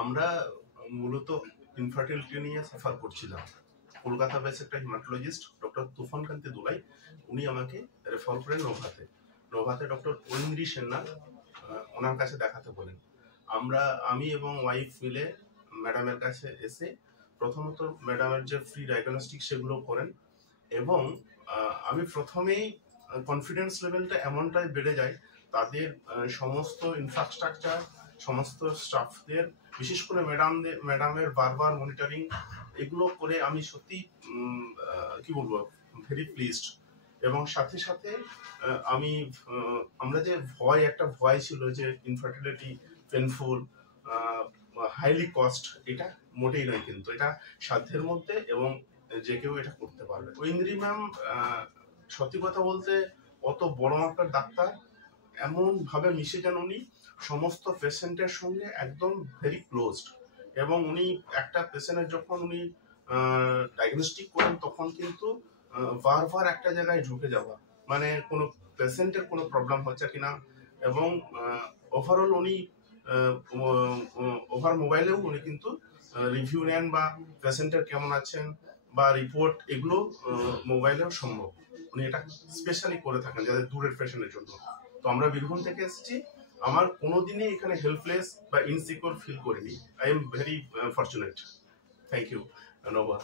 আমরা মূলত ইনফার্টিলিটি নিয়ে সাফার করছিলাম। কলকাতা বেস একটা হিমাটোলজিস্ট ডক্টর তুফান কান্তি দুলাই, উনি আমাকে রেফার করেন নোভাতে ডক্টর ঐন্দ্রী সেননা ওনার কাছে দেখাতে বলেন। আমি এবং ওয়াইফ মিলে ম্যাডামের কাছে এসে প্রথমত ম্যাডামের যে ফ্রি ডায়াগনস্টিক সেগুলো করেন, এবং আমি প্রথমেই কনফিডেন্স লেভেলটা এমনটাই বেড়ে যায়, তাদের সমস্ত ইনফ্রাস্ট্রাকচার, সমস্ত স্টাফদের, বিশেষ করে ম্যাডামের বারবার মনিটরিং, এগুলো করে আমি সত্যি কি বলবো, ভেরি প্লিজড। এবং সাথে সাথে আমরা যে একটা ভয় ছিল যে ইনফার্টিলিটি পেনফুল, হাইলি কস্ট, এটা মোটেই নয়, কিন্তু এটা সাধ্যের মধ্যে এবং যে কেউ এটা করতে পারবে। ঐন্দ্রী ম্যাম সত্যি কথা বলতে অত বড় মাপের ডাক্তার, এমন ভাবে মিশে যান উনি সমস্ত পেশেন্টের সঙ্গে, একদম ভেরি ক্লোজড। এবং উনি একটা পেশেন্টের যখন উনি ডায়াগনস্টিক করেন তখন কিন্তু বারবার একটা জায়গায় ঢুকে যাওয়া, মানে কোনো পেশেন্টের কোনো প্রবলেম হচ্ছে কিনা, এবং ওভারঅল উনি ওভার মোবাইলেও উনি কিন্তু রিভিউ নেন, বা পেশেন্টের কেমন আছেন বা রিপোর্ট, এগুলো মোবাইলেও সম্ভব। উনি এটা স্পেশালি করে থাকেন যাদের দূরের পেশেন্টের জন্য। তো আমরা বীরভূম থেকে এসেছি, আমার কোনোদিনই এখানে হেল্পলেস বা ইনসিকিউর ফিল করিনি। I am very fortunate. Thank you Nova.